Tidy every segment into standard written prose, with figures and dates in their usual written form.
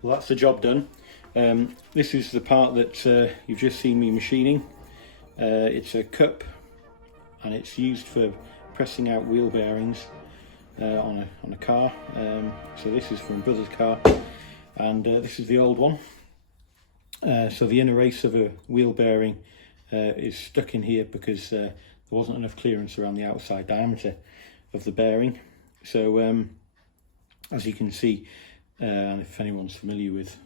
Well, that's the job done. This is the part that you've just seen me machining. It's a cup and it's used for pressing out wheel bearings on a car. So this is from Brother's car, and this is the old one. So the inner race of a wheel bearing is stuck in here because there wasn't enough clearance around the outside diameter of the bearing. So as you can see, and if anyone's familiar with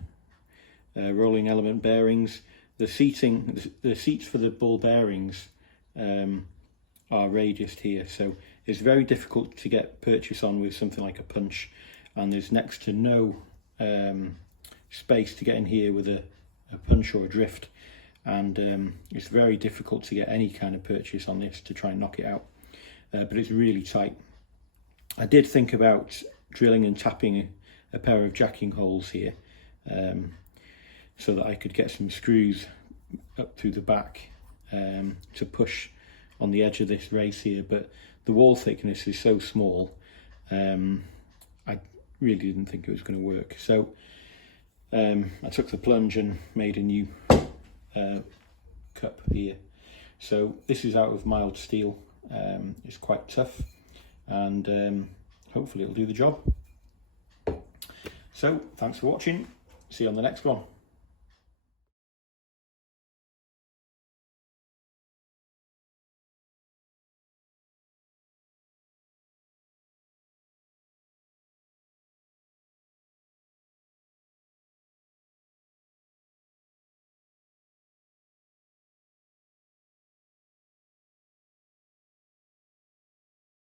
rolling element bearings, the seats for the ball bearings are radiused here, so it's very difficult to get purchase on with something like a punch, and there's next to no space to get in here with a punch or a drift, and it's very difficult to get any kind of purchase on this to try and knock it out, but it's really tight. I did think about drilling and tapping a pair of jacking holes here so that I could get some screws up through the back to push on the edge of this race here, but the wall thickness is so small, I really didn't think it was going to work. So I took the plunge and made a new cup here. So this is out of mild steel. It's quite tough, and hopefully it'll do the job. So thanks for watching. See you on the next one.